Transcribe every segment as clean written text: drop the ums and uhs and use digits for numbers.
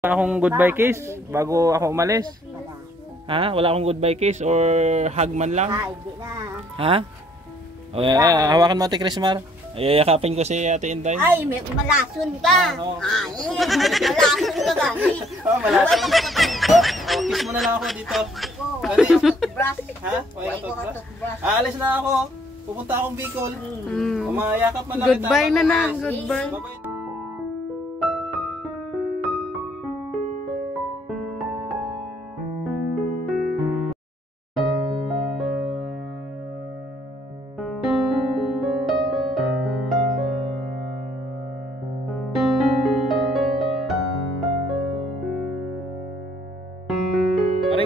Wala akong goodbye kiss bago ako umalis. Ha? Wala akong goodbye kiss or hug man lang? Hindi na. Ha? Okay, hawakan mo Ate Crismar. Ayayakapin ko si Ate Inday. Ay, may malason ka. Ay, malason ka gani. Oh, malason. Oh, kiss mo na lang ako dito. Dali. Ha? Aalis na ako. Pupunta akong Bicol. Umayakap man lang. Goodbye na na. Goodbye. Bye-bye.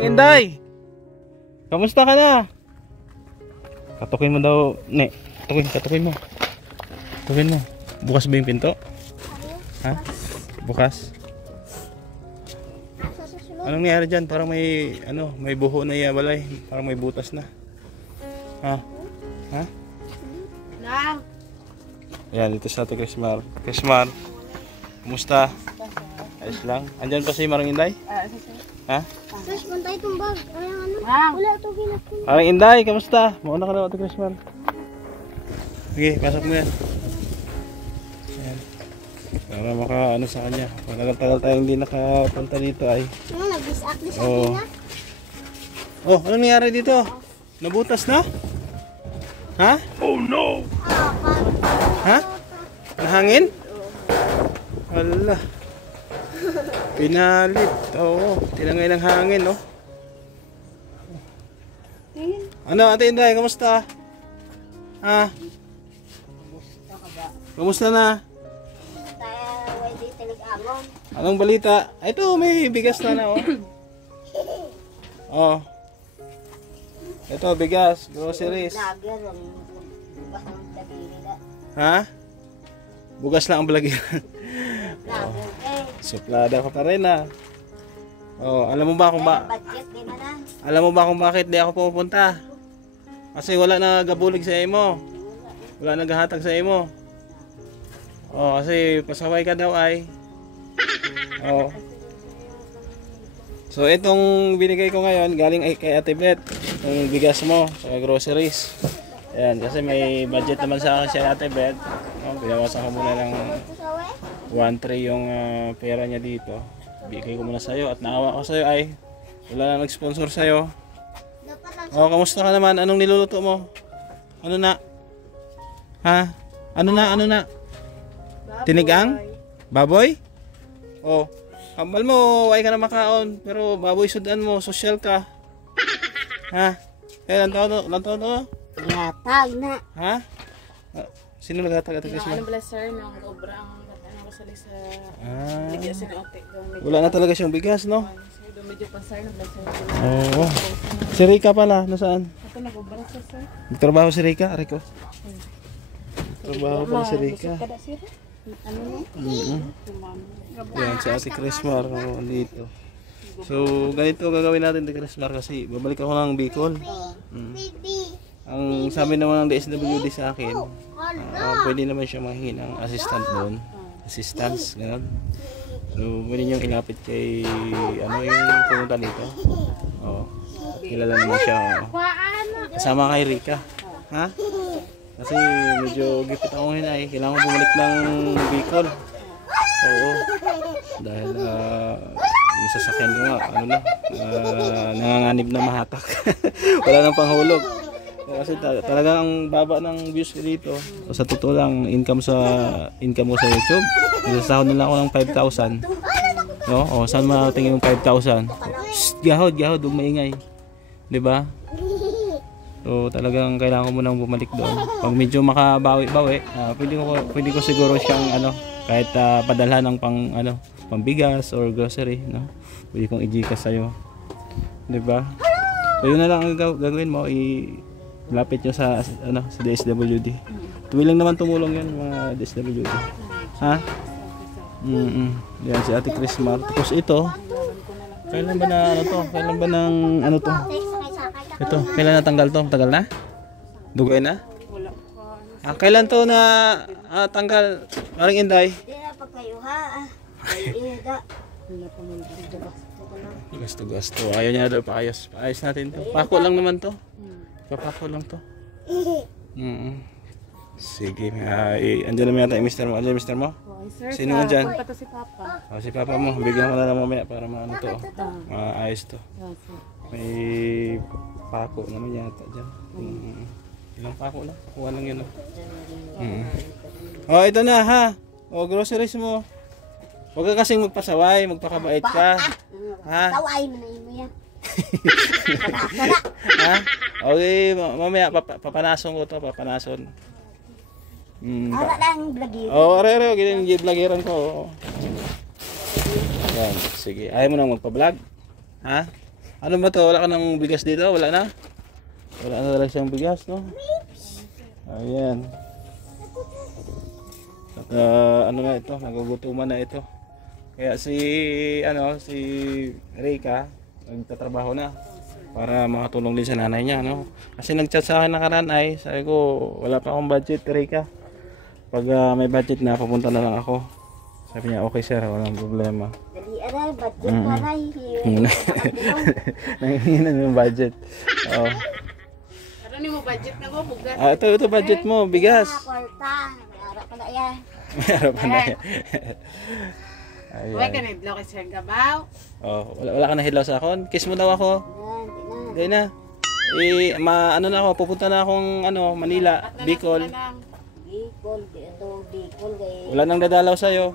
Inday, kamusta ka na? Katukin mo daw, ne. Katukin mo. Katukin mo. Bukas ba yung pinto? Ha? Bukas? Anong nangyari dyan? Parang may, may buho na iyabalay. Parang may butas na. Ha? Ha? Na. Ayan, dito sa Ate Crismar. Crismar, kumusta? Ayos lang. Andyan pa si Marang Inday? Ha? Sus, bantay itong bag. Ay, ano? Wala ito ginagawa. Marang Inday, kamusta? Mauna ka na Ate Crismar. Sige, pasok mo yan. Ayan. Para maka sa kanya. Matagal-tagal tayong hindi nakapunta dito ay. Ano, nag-dis-aclis Oo. Oh, anong nangyari dito? Nabutas na? Ha? Oh no! Ha? Nahangin? Wala. Pinalit. Oo. Tinangay ng hangin, no? Ano, Ate Inday, kamusta? Ha? Kamusta na? Anong balita? Ito, may bigas na oh. Oh. Ito, bigas, groceries. Ha? Bugas lang ang balagyan. Oh. Suplada ka pa rin Oh, alam mo ba kung bakit di ako pupunta? Kasi wala na gabulig sa imo. Wala na gahatag sa imo. Oh, kasi pasaway ka daw ay. Oh. So itong binigay ko ngayon galing kay Ate Beth, yung bigas mo sa groceries. Ayan, kasi may budget naman sa akin si Ate Beth. Oh, binawasan ko muna ng 1-3 yung pera niya dito. Bigay ko muna sa'yo at naawa ko sa'yo ay wala na nag-sponsor sa'yo. Oh, kamusta ka naman? Anong niluluto mo? Ano na? Ha? Ano na? Tinigang? Baboy? Oh, kambal mo, ay ka na makaon. Pero baboy sudan mo, social ka. Ha? Ilan taon to? Gatag na. Ha? Sino naghatag Ate Crismar? Ano pala sir, nang obrang kasali sa bigas ni Ote. Wala na talaga siyang bigas, no? Medyo pa sir, nag-sir. Oo. Si Rika pala, nasaan? Ito nag-obra sa sir. Nagtrabaho si Rika, Rico. Trabaho pala si Rika. Ano Yan, si Ate Crismar dito. So, ganito gagawin natin Ate Crismar kasi babalik ako ng Bicol. Ang sabi naman ng DSWD sa akin, pwede naman siya mahingi ng assistant doon. Assistance, gano'n. So, pwede niyong ilapit kay, yung pumunta dito. Oo. Kilala naman siya. Kasama kay Rika. Ha? Kasi medyo gipit ako ngayon ay. Kailangan bumalik ng Bicol. Oo. Dahil, yung sasakyan ko nga, nanganganib na mahatak. Wala nang panghulog. Kasi talagang ang baba ng views ko dito. So, sa totoo lang, income mo sa YouTube. Sasahod na lang ako ng 5,000. No? O, saan matingin yung 5,000? Gahod, huwag maingay. 'Di ba? So, talagang kailangan ko munang bumalik doon. Pag medyo makabawi-bawi, pwede ko siguro siyang kahit padalhan ng pambigas or grocery, no? Pwede kong i-Gcash sa'yo. 'Di ba? So, yun na lang ang gagawin mo, lapit nyo sa DSWD. Tuwi lang naman tumulong yan mga DSWD. Ha? Yan si Ate Crismar. Tapos ito, kailan ba to? Ito, kailan natanggal to? Tagal na? Dugay na? Kailan to na tanggal? Maring Inday? Di na pagkayo ha. Gasto. Ayaw niya daw paayos. Paayos natin to. Pako lang naman to. Papako lang to. Sige. Andiyan naman yata yung mister mo. Andiyan yung mister mo? Sir, Sino nga dyan? punta to si Papa. Si Papa mo. Bigyan ko na lang mamaya para maano to. Maayos to. May pako naman yata dyan. Ilang pako lang. Kuha lang yun. Oh, ito na ha. Oh, groceries mo. Huwag ka kasing magpasaway. Magpakabait ka. Ha? Saway mo na mo yan. Ha? Okay, mamaya papanason ko to. Papanason. Ara lang vlogger. Are, ganyan yung vloggeran ko. Yan, sige. Ayaw mo nang magpa-vlog? Ha? Ano ba to? Wala ka ng bigas dito? Wala na? Wala na talaga siyang bigas, no? Ayan. At ano na ito? Nagugutuman na ito. Kaya si Rika nagtatrabaho na para makatulong din sa nanay niya, no? Kasi nag-chat sa akin nakaraan ay sabi ko, wala pa akong budget, Rika. Pag may budget na, pupunta na lang ako. Sabi niya, okay sir, walang problema. Dali aray, budget na ray. Nangingi na yung budget. Oh. Ano ni mo budget na ko? Bugas. Ito budget mo, bigas. Kwarta. Ara pala yan. May harapan na yan. Huwag ka na idlaw kay Sir Gabaw. Oh, wala ka na hidlaw sa akin. Kiss mo daw ako. Yan, Hindi na. Ano na ako, pupunta na akong Manila, Bicol. Bicol, Bicol kay. Wala nang dadalaw sa'yo.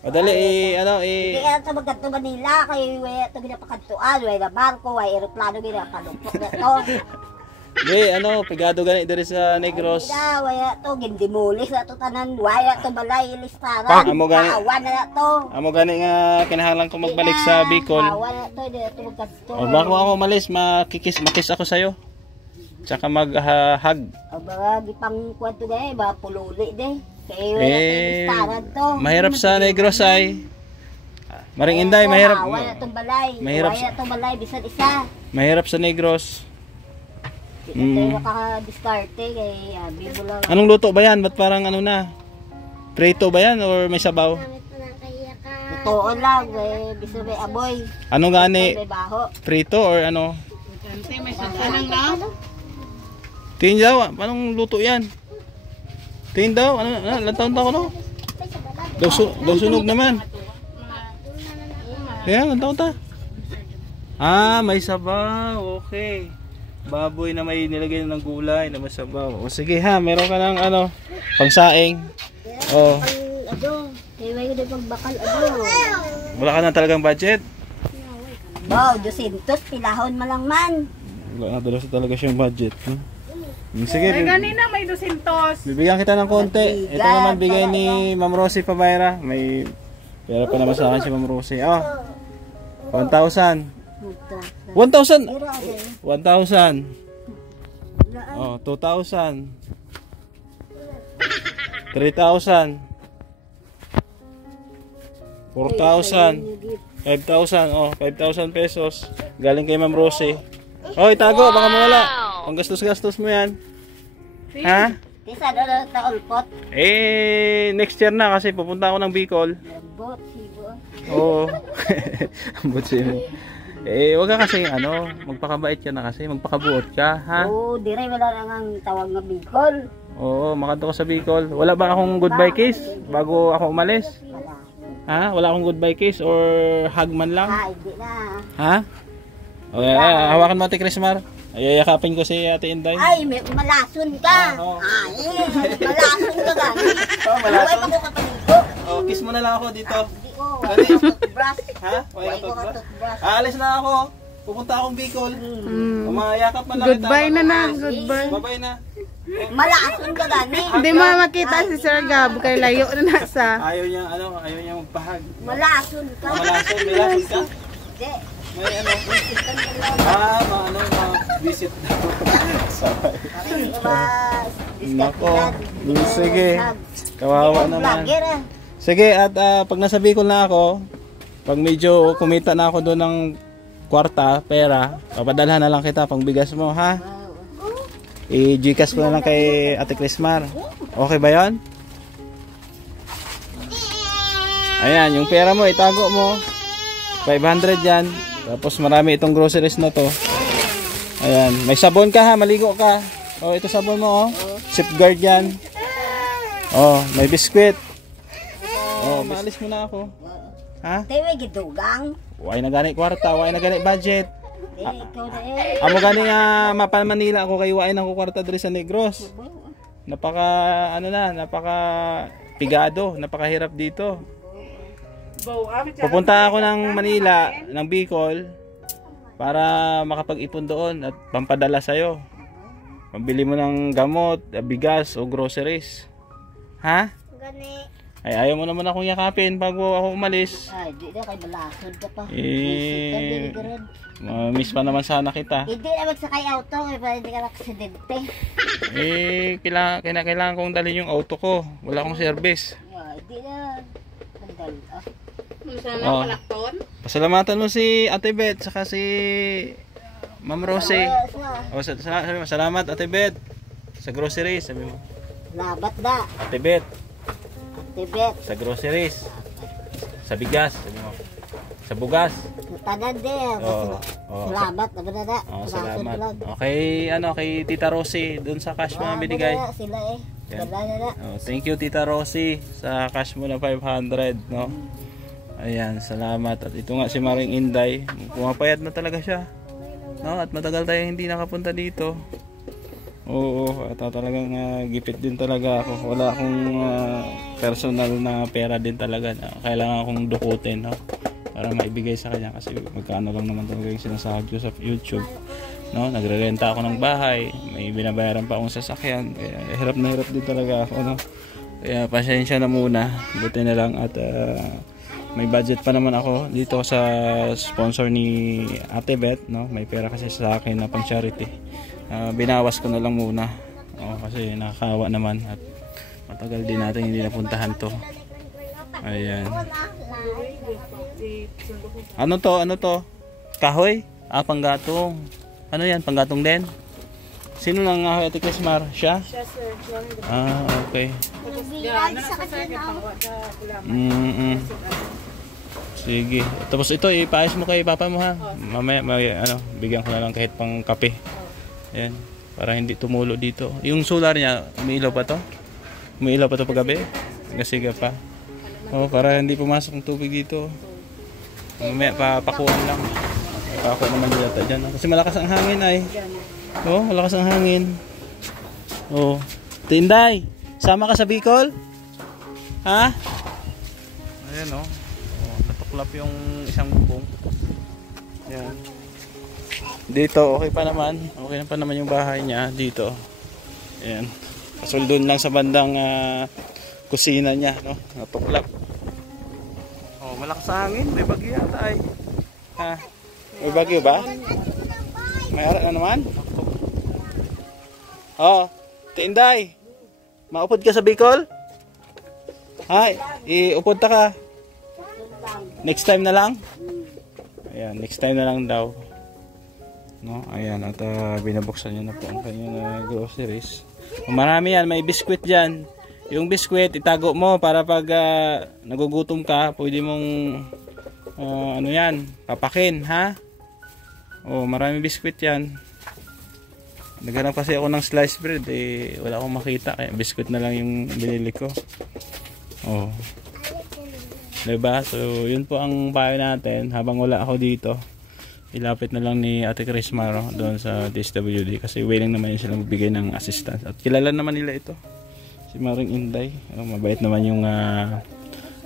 O dali, Hindi kaya ito magkanto Manila, kay wala ito ginapakatuan, wala na barko, wala aeroplano ginapalupok na ito. Hindi, pigado gani diri sa Negros. Wala ito, gindimulis na ito tanan, wala ito balay, listaran, kawan na ito. Amo gani nga kinahanglan ko magbalik sa Bicol. Wala ito, hindi ito magkanto. O bago ako malis, makis ako sa'yo. Tsaka mag-hug. O ba, gipang kwento gaya, ba pululi de. Kaya wala ito listaran to. Mahirap sa Negros ay. Maring Inday, mahirap. Wala itong balay, Mahirap wala itong balay, bisan isa. Mahirap sa Negros. Hindi tayo nakaka-discarte kay Bibo lang. Anong luto ba yan? Ba't parang na? Prito ba yan or may sabaw? Totoo lang, bisan may aboy. Ano gani? May baho. Prito or ano? Kante, may sanang na. Tingin daw, anong luto yan? Tingin daw, ilang taon ko no? Daw sunog naman. Kaya, ilang taon ta? May sabaw, okay. Baboy na may nilagay ng gulay na masabaw. O sige ha, meron ka ng pangsaing. Oh. Kaya ko din pagbakal, Wala ka na talagang budget? Wow, 200, pilahon malang man. Wala na talaga siyang budget. Sige, Ay, ganina may 200. bibigyan kita ng konti. Ito naman bigay ni Ma'am Rosie Pabayra. May pera pa naman sa akin si Ma'am Rosie. 1,000. 1,000. 1,000. 2,000. 3,000. 4,000. 5,000. 5,000 pesos. Galing kay Ma'am Rosie. Itago, baka mawala. Panggastos-gastos mo yan. Ha? Tisa, taulpot. Next year na kasi pupunta ako ng Bicol. Lambot, sibo. Oo. Ambot sibo. Wag ka kasi magpakabait ka na kasi, magpakabuot ka, ha? Oo, dire wala nang ang tawag nga Bicol. Oo, makanto ko sa Bicol. Wala ba akong goodbye kiss bago ako umalis? Wala. Ha? Wala akong goodbye kiss or hug man lang? Hindi na. Ha? Okay, hawakan mo Ate Crismar. Ayayakapin ko si Ate Inday. Ay, malason ka. Malason ka gani. Malason? Huwag ako kapaligo. Kiss mo na lang ako dito. Hindi ko, wala akong toothbrush. Ha? Wala akong toothbrush. Alis na ako. Pupunta akong Bicol. Umayakap man lang Goodbye na na, goodbye. Bye-bye na. Malason ka gani. Hindi mo makita si Sir Gab, kay layo na nasa. Ayaw niya magpahag. Malason ka. Malason, may lason ka? Hindi. May visit daw. Sabay. Hindi ka ba? Nako. Sige. Kawawa naman. Vlogger Sige, at pag nasa Bicol na ako, pag medyo kumita na ako doon ng kwarta, pera, papadalhan na lang kita pang bigas mo, ha? I-Gcash ko na lang kay Ate Crismar. Okay ba 'yon? Ayan, yung pera mo, itago mo. 500 yan. Tapos marami itong groceries na to. Ayan, may sabon ka ha, maligo ka. Oh, ito sabon mo oh. Safeguard yan. Oh, may biskwit. Oh, maalis mo na ako. Ha? Tayo gidugang. Way na gani kwarta, way na gani budget. Ikaw na eh. Amo gani nga mapa Manila ako kay way nang kwarta diri sa Negros. Napaka napaka pigado, napakahirap dito. Pupunta ako ng Manila, ng Bicol para makapag-ipon doon at pampadala sa'yo. Pambili mo ng gamot, bigas o groceries. Ha? Gani. Ay, ayaw mo naman akong yakapin bago ako umalis. Ay, di na kay balasod ka pa. Miss pa naman sana kita. Hindi na magsakay auto, para hindi ka aksidente. Kailangan kong dalhin yung auto ko. Wala akong service. Hindi na. Nandal. Oh. Pasalamatan mo si Ate Beth saka si Ma'am Rosie. Oh, salamat Ate Beth sa groceries, sabi mo. Labat da. Ate Beth Tibet. sa groceries. Sa bigas, sabi mo. Sa bugas. Tanan din. Salamat na ba? Salamat. Okay, kay Tita Rosie doon sa cash mo na binigay. Sila eh. Thank you Tita Rosie sa cash mo na 500, no. Ayan, salamat. At ito nga si Maring Inday, pumapayat na talaga siya. No, at matagal tayo hindi nakapunta dito. Oo, at talagang gipit din talaga ako. Wala akong personal na pera din talaga na kailangan akong dukutin, no, para maibigay sa kanya kasi magkano lang naman talaga yung sinasahod ko sa YouTube. No, nagrerenta ako ng bahay, may binabayaran pa akong sasakyan. Kaya hirap na hirap din talaga ako, no. Kaya pasensya na muna. Buti na lang at may budget pa naman ako dito sa sponsor ni Ate Beth, no. May pera kasi sa akin na pang charity. Binawas ko na lang muna. Kasi nakakawa naman at matagal din natin hindi napuntahan to. Ayan. Ano to? Kahoy? Panggatong. Ano yan? Panggatong din? Sino nang ngahoy Ate Crismar? Siya? Siya sir. Okay. Sige. Tapos ito ipaayos mo kay papa mo ha. Mamaya bigyan ko na lang kahit pang kape. Ayan. Para hindi tumulo dito. Yung solar niya, umiilaw pa to? Umiilaw pa to paggabi? Gasiga pa. Para hindi pumasok ng tubig dito. Mamaya papakuan lang. Papakuan naman dito dyan. Kasi malakas ang hangin ay. Malakas ang hangin. Tinday, sama ka sa Bicol? Ha? Ayan natuklap yung isang bubong. Ayan. Dito okay pa naman. Okay na pa naman yung bahay niya dito. Ayan. Kasul doon lang sa bandang kusina niya, no? Natuklap. Malakas ang hangin, may bagyo yata ay. Ha? May bagyo ba? May arak na naman? Tinday. Maupod ka sa Bicol? Hay, iupod ta ka. Next time na lang? Ayan, next time na lang daw. No, ayan at binabuksan niya na po ang kanyang groceries. Marami yan, may biskwit diyan. Yung biskwit itago mo para pag nagugutom ka, pwede mong papakin, ha? Marami biskwit yan. Naghanap kasi ako ng sliced bread wala akong makita kaya biskwit na lang yung binili ko. Diba? So yun po ang payo natin habang wala ako dito. Ilapit na lang ni Ate Crismar doon sa DSWD kasi willing naman yun silang magbigay ng assistance at kilala naman nila ito si Maring Inday. Mabait naman yung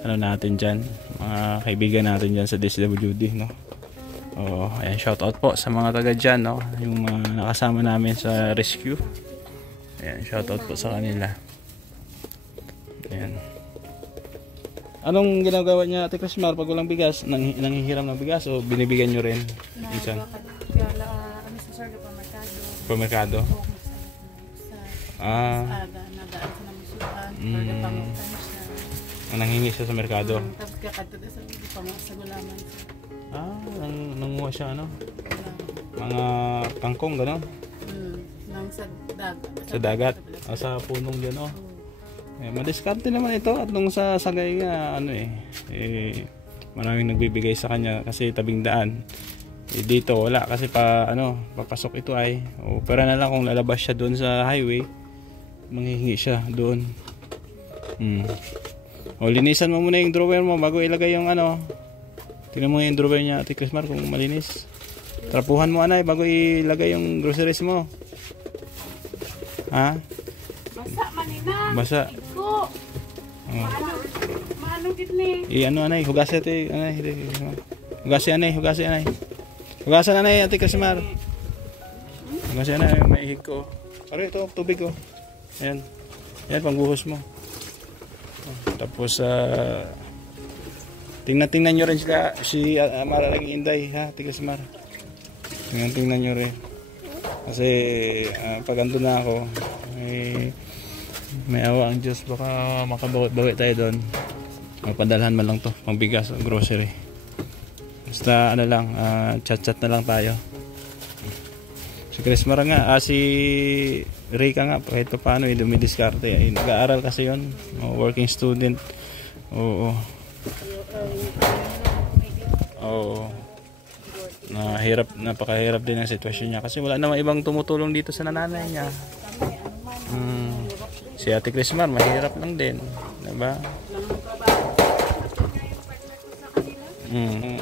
natin dyan, mga kaibigan natin dyan sa DSWD, no. Ayan, shout out po sa mga taga dyan, no, yung mga nakasama namin sa rescue. Ayan, shout out po sa kanila. Ayan. Anong ginagawa niya Ate Crismar pag walang bigas? Nanghihiram ng bigas o binibigyan nyo rin? Minsan? Sa supermerkado? Nanghingi siya sa merkado? Tapos kakatod sa gulaman. Nanguha siya mga kangkong gano'n? Sa dagat. Sa dagat? Sa punong dyan Madiskarte naman ito at nung sa Sagay nga maraming nagbibigay sa kanya kasi tabing daan. Dito wala kasi papasok ito ay pera na lang kung lalabas siya doon sa highway, manghihingi siya doon. Linisan mo muna yung drawer mo bago ilagay yung tingnan mo yung drawer niya, Ate Crismar, kung malinis. Trapuhan mo anay bago ilagay yung groceries mo. Ha? Basa manina. Basa. Iko. Maano gid ni? Anay, hugasan ate, anay. Hugasan anay. Hugasan anay, Ate Crismar. Hugasan anay, maihig ko. Sorry, ito tubig ko. Ayan. Ayan, pangbuhos mo. Tapos tingnan nyo rin si Maralaging Inday, ha, Ate Crismar. Tingnan nyo rin. Kasi pag andun na ako, may awa ang Diyos, baka makabawi tayo doon. Mapadalhan man lang to, pangbigas, grocery. Basta chat na lang tayo. Si Crismar nga, si Rika nga, kahit pa paano dumidiskarte. Nag-aaral kasi yun, working student. Oo. Napakahirap din ang sitwasyon niya kasi wala namang ibang tumutulong dito sa nanay niya. Si Ate Crismar mahirap lang din, diba?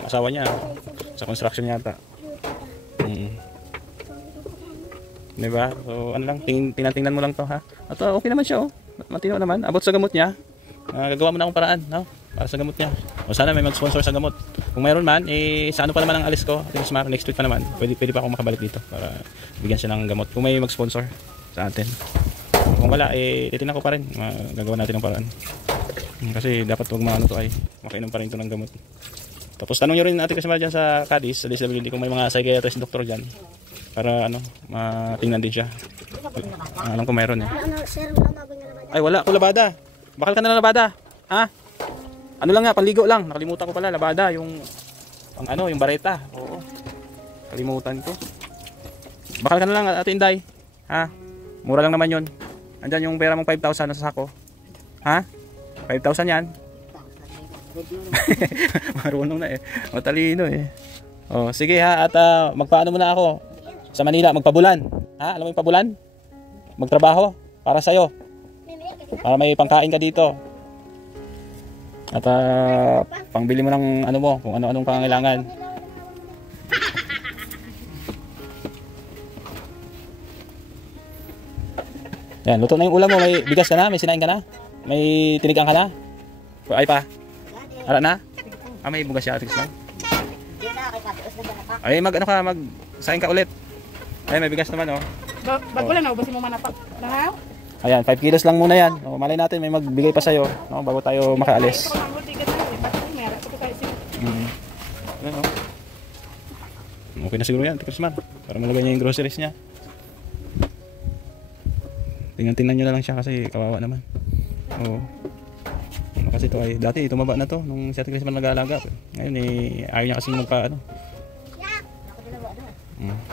Asawa niya sa construction yata. Diba? So tingnan mo lang to, ha. At okay naman siya, matino naman. Abot sa gamot niya. Gagawa mo na akong paraan, no? Para sa gamot niya. O sana may mag-sponsor sa gamot. Kung mayroon man, sa ano pa naman ang alis ko, next week pa naman. Pwede pa akong makabalik dito para bigyan siya ng gamot. Kung may mag-sponsor sa atin. Kung wala, titignan ko pa rin. Gagawa natin ng paraan. Kasi dapat huwag makainom pa rin ito ng gamot. Tapos tanong nyo rin Ate Crismar dyan sa Cadiz, sa disability, kung may mga psychiatrist doktor dyan. Para matingnan din siya. Alam ko mayroon Ay wala ko labada. Bakal ka na labada. Ha? Ano lang nga, panligo lang. Nakalimutan ko pala, labada, yung yung bareta. Oo. Kalimutan ko. Bakal ka na lang, Ate Inday. Ha? Mura lang naman 'yon. Andiyan yung pera mong 5,000 sa sako. Ha? 5,000 yan. Marunong na matalino sige ha, at magpaano muna ako sa Manila, magpabulan. Ha? Alam mo yung pabulan? Magtrabaho para sa'yo. Para may pangkain ka dito. At pangbili mo ng kung ano-anong pangangailangan. Yan, luto na yung ulam mo. May bigas ka na? May sinain ka na? May tinigang ka na? Ay pa? Ara na? May bugas siya, Ate Crismar. Ay, mag-sain ka ulit. Ay, may bigas naman, Bago lang, ubusin mo manapak. Lahaw? Ayan, 5 kilos lang muna yan. Malay natin, may magbigay pa sa'yo bago tayo makaalis. Okay na siguro yan, Ate Crismar. Para malagay niya yung groceries niya. Tingnan nyo na lang siya kasi kawawa naman. Kasi ito ay, dati tumaba na to nung si Ate Crismar nag-aalaga. Ngayon ayaw niya kasi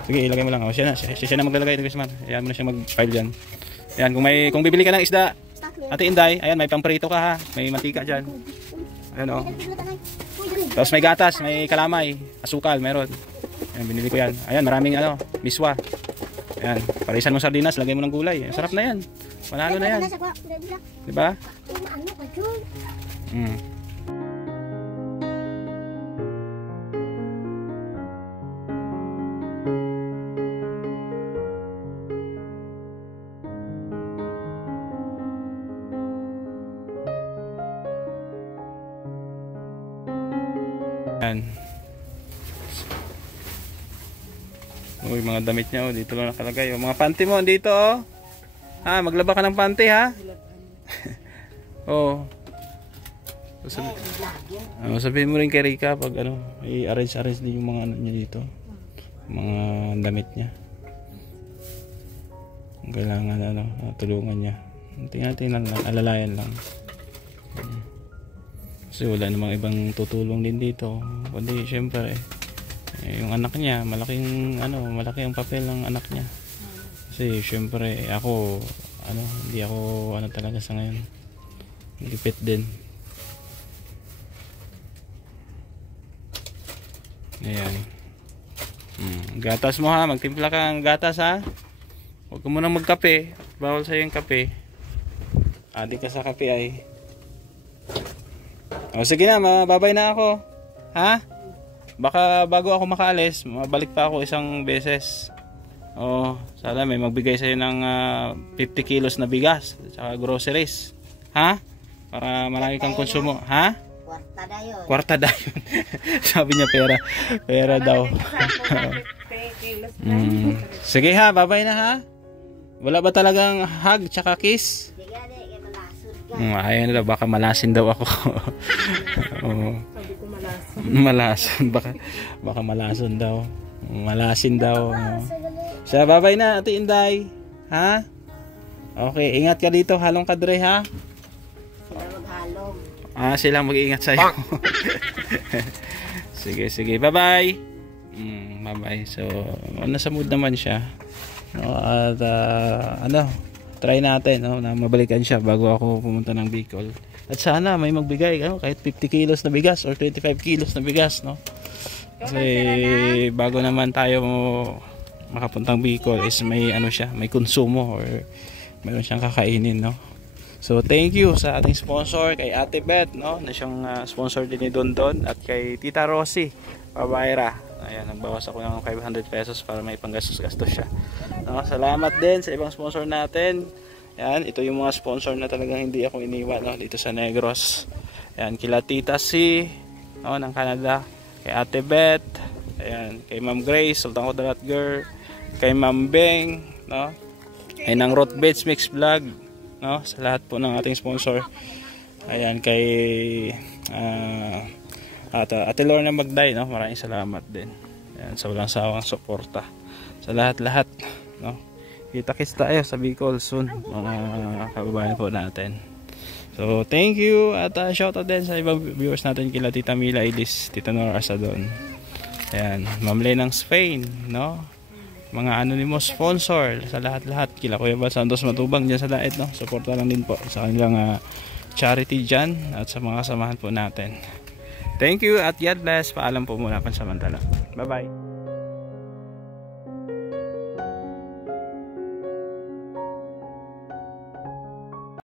sige, ilagay mo lang. Siya na maglalagay, Ate Crismar. Ayan mo na siya mag-file dyan. Ayan, kung bibili ka ng isda, Ate Inday, ayan, may pamprito ka ha. May mantika dyan. Ayan Tapos may gatas, may kalamay, asukal, meron. Ayan, binili ko yan. Ayan, maraming miswa. Ayan, parisan mo sardinas, lagay mo ng gulay. Sarap na yan. Panalo na yan. Diba? Ayan. Uy, mga damit niya dito lang nakalagay. Mga panty mo dito Ha, maglaba ka ng panty ha. Sabihin mo rin kay Rika pag i-arrange din yung mga niya dito. Mga damit niya. Kailangan tulungan niya. Tingnan lang, alalayan lang. Kasi wala namang ibang tutulong din dito. Kundi syempre yung anak niya, malaki ang papel ng anak niya. Kasi syempre ako hindi ako talaga sa ngayon. Lipit din. Ayan. Gatas mo ha, magtimpla ka ng gatas ha. Huwag ka munang magkape. Bawal sa'yo yung kape. Adik ka sa kape ay. O sige na, mababay na ako. Ha? Baka bago ako makaalis, mabalik pa ako isang beses. O, sana may magbigay sa'yo ng 50 kilos na bigas at saka groceries. Ha? Para marami kang konsumo. Ha? Kwarta na yun. Kwarta na yun. Sabi niya pera daw. Sige ha, babay na ha. Wala ba talagang hug tsaka kiss? Ayan na, baka malasin daw ako. Sabi ko malasin. Malasin, baka malason daw. Malasin daw. So, babay na, Ate Inday. Ha? Okay, ingat ka dito, halong ka dre ha. Sila maghalong. Sila mag-iingat sa'yo. Sige, bye-bye. Bye-bye. So, nasa mood naman siya. No, at try natin na mabalikan siya bago ako pumunta ng Bicol. At sana may magbigay kahit 50 kilos na bigas or 25 kilos na bigas, no? Kasi bago naman tayo makapuntang Bicol is may may konsumo or mayroon siyang kakainin, no? So thank you sa ating sponsor kay Ate Beth, no? Na siyang sponsor din ni Dondon, at kay Tita Rosie Pabayra. Ayan, nagbawas ako ng 500 pesos para may panggastos-gastos siya. No, salamat din sa ibang sponsor natin. Ayan, ito yung mga sponsor na talagang hindi ako iniwan, no, dito sa Negros. Ayan, kila Tita C, no, ng Canada, kay Ate Beth, ayan, kay Ma'am Grace, Sultan Kudarat Girl, kay Ma'am Beng, no, ay ng Rothbeds Mix Vlog, no, sa lahat po ng ating sponsor. Ayan, kay Ate Lorna Magday, no, maraming salamat din. Ayan, sa walang sawang suporta sa lahat-lahat, no. Kita-kits tayo sa Bicol soon, mga kababayan po natin. So thank you, at shoutout din sa ibang viewers natin, kila Tita Mila Ilis, Tita Nora Asadon, ayan, Ma'am Lenang Spain, no, mga anonymous sponsor sa lahat-lahat, kila Kuya Bal Santos Matubang dyan sa Daet, no, suporta lang din po sa kanilang charity dyan, at sa mga kasamahan po natin. Thank you at God bless. Paalam po muna pansamantala. Bye bye.